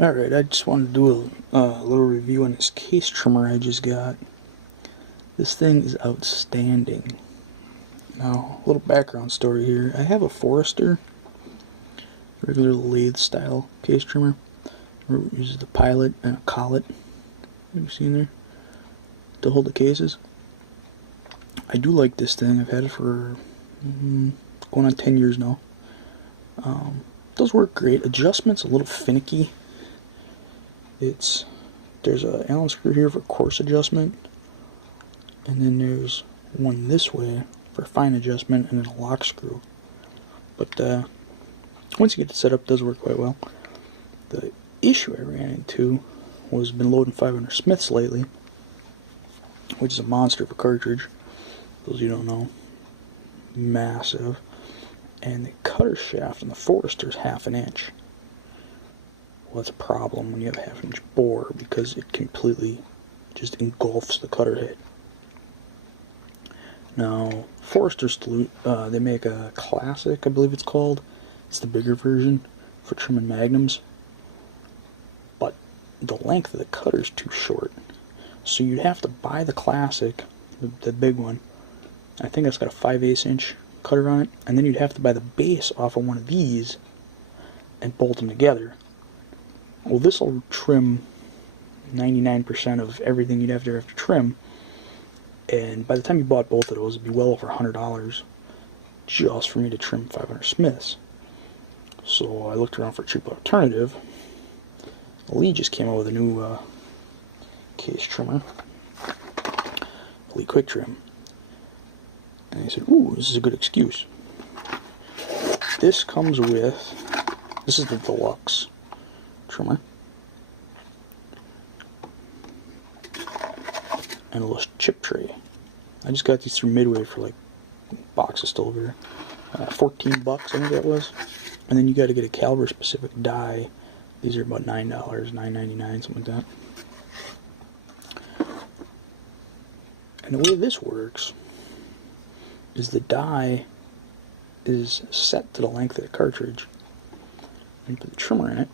Alright, I just wanted to do a little review on this case trimmer I just got. This thing is outstanding. Now, a little background story here. I have a Forester, regular lathe style case trimmer. It uses the Pilot and a collet, you've seen there, to hold the cases. I do like this thing. I've had it for going on 10 years now. It does work great. Adjustment's a little finicky. There's an Allen screw here for coarse adjustment, and then there's one this way for fine adjustment, and then a lock screw. But once you get it set up, it does work quite well. The issue I ran into was been loading 500 Smiths lately, which is a monster of a cartridge. Those of you who don't know, massive. And the cutter shaft on the Forester is 1/2 inch. Well, that's a problem when you have a 1/2 inch bore, because it completely just engulfs the cutter head. Now, Foresters, they make a Classic, I believe it's called. It's the bigger version for trimming magnums. But the length of the cutter is too short. So you'd have to buy the Classic, the big one. I think it's got a 5/8 inch cutter on it. And then you'd have to buy the base off of one of these and bolt them together. Well, this will trim 99% of everything you'd have to trim, and by the time you bought both of those, it'd be well over $100 just for me to trim 500 Smiths. So I looked around for a cheap alternative. Lee just came out with a new case trimmer, Lee Quick Trim, and he said, "Ooh, this is a good excuse." This comes with, this is the deluxe trimmer, and a little chip tray. I just got these through Midway for like a box of still over here. $14, I think that was. And then you got to get a caliber specific die. These are about $9, $9.99, something like that. And the way this works is the die is set to the length of the cartridge. And you put the trimmer in it.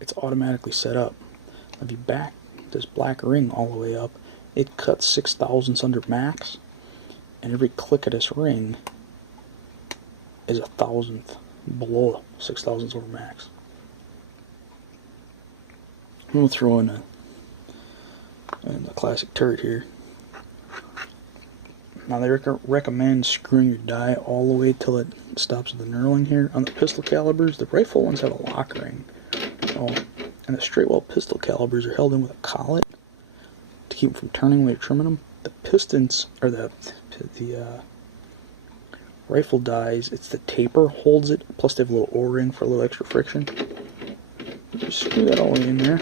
It's automatically set up. If you back this black ring all the way up, it cuts 6/1000ths under max, and every click of this ring is 1/1000th below 6/1000ths over max. I'm going to throw in a Classic turret here. Now they recommend screwing your die all the way till it stops at the knurling here. On the pistol calibers, the rifle ones have a lock ring. And the straight well pistol calibers are held in with a collet to keep them from turning when you're trimming them. The pistons, or the rifle dies, it's the taper holds it, plus they have a little O-ring for a little extra friction. Just screw that all in there.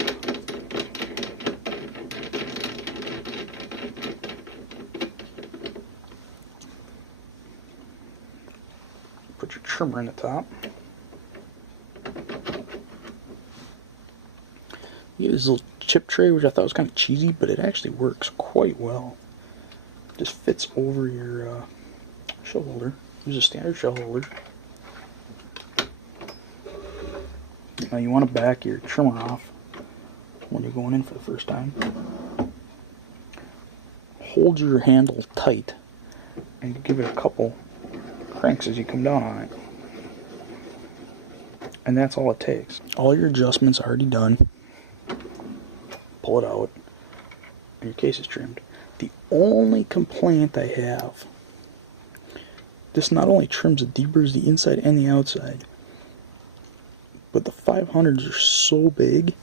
Put your trimmer in the top. You get this little chip tray, which I thought was kind of cheesy, but it actually works quite well. Just fits over your shell holder. Use a standard shell holder. Now you want to back your trimmer off when you're going in for the first time. Hold your handle tight and give it a couple cranks as you come down on it. And that's all it takes. All your adjustments are already done. Pull it out, and your case is trimmed. The only complaint I have, this not only trims the deburrs the inside and the outside, but the 500s are so big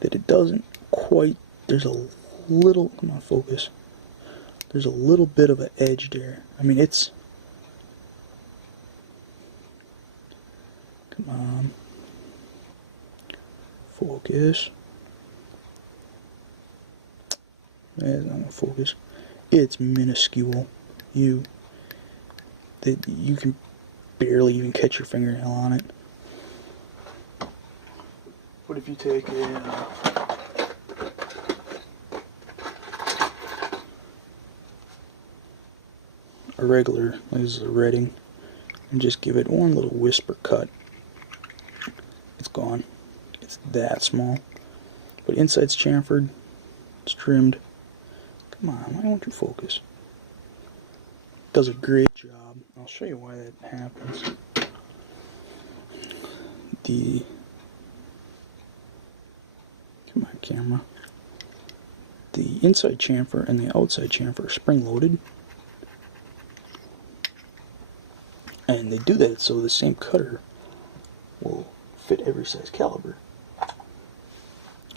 that it doesn't quite, there's a little, come on focus, there's a little bit of an edge there. I mean, it's, come on, focus. That's not gonna focus. It's minuscule. You can barely even catch your fingernail on it. But if you take a regular, this is a Redding, and just give it one little whisper cut, gone. It's that small. But inside's chamfered. It's trimmed. Come on, why won't you focus? Does a great job. I'll show you why that happens. Come on, camera. The inside chamfer and the outside chamfer are spring-loaded. And they do that so the same cutter will fit every size caliber.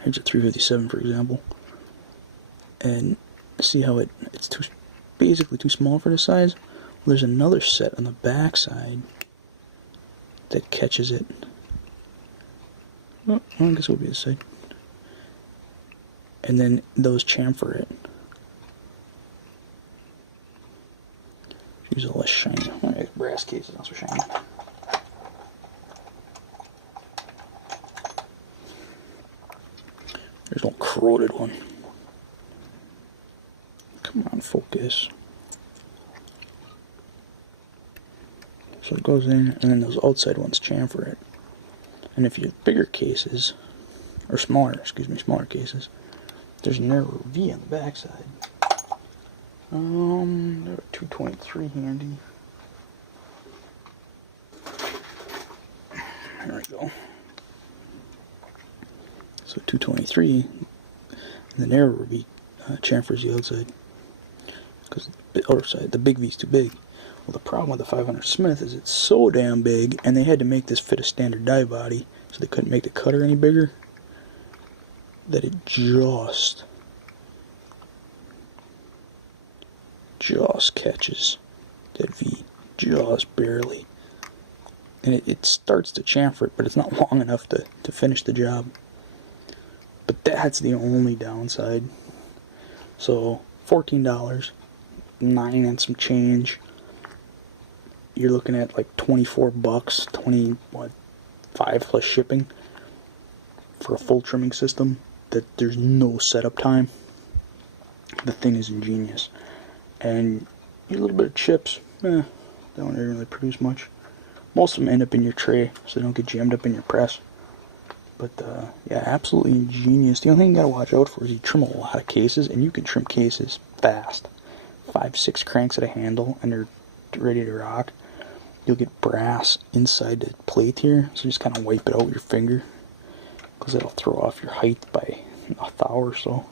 Here's a 357, for example. And see how it's basically too small for this size? Well, there's another set on the back side that catches it. Well, I guess it would be this side. And then those chamfer it. Use a less shiny. Brass cases, not so shiny. There's no corroded one. Come on, focus. So it goes in, and then those outside ones chamfer it. And if you have bigger cases, or smaller cases, there's a narrow V on the back side. There are 223 handy. There we go. So 223, the narrower V chamfers the outside. Because the other side, the big V is too big. Well, the problem with the 500 Smith is it's so damn big, and they had to make this fit a standard die body, so they couldn't make the cutter any bigger, that it just catches that V, just barely. And it starts to chamfer it, but it's not long enough to finish the job. But that's the only downside. So $14, 9 and some change. You're looking at like 24 bucks, 5 plus shipping for a full trimming system that there's no setup time. The thing is ingenious. And a little bit of chips, they don't really produce much. Most of them end up in your tray, so they don't get jammed up in your press. But yeah, absolutely ingenious. The only thing you gotta watch out for is you trim a lot of cases, and you can trim cases fast. 5-6 cranks at a handle, and they're ready to rock. You'll get brass inside the plate here, so just kind of wipe it out with your finger, because that'll throw off your height by a thou or so.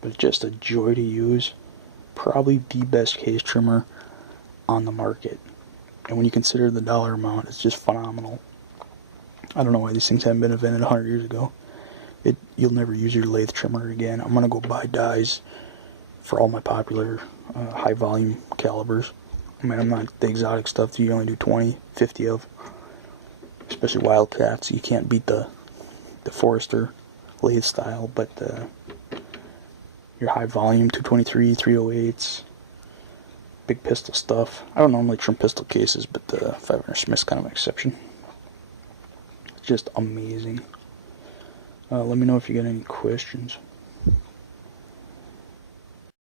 But it's just a joy to use. Probably the best case trimmer on the market. And when you consider the dollar amount, it's just phenomenal. I don't know why these things haven't been invented 100 years ago. You'll never use your lathe trimmer again. I'm going to go buy dies for all my popular high volume calibers. I mean, I'm not the exotic stuff that you only do 20, 50 of. Especially Wildcats. You can't beat the Forester lathe style, but your high volume 223, 308s, big pistol stuff. I don't normally trim pistol cases, but the 500 Smith's kind of an exception. It's just amazing. Let me know if you got any questions.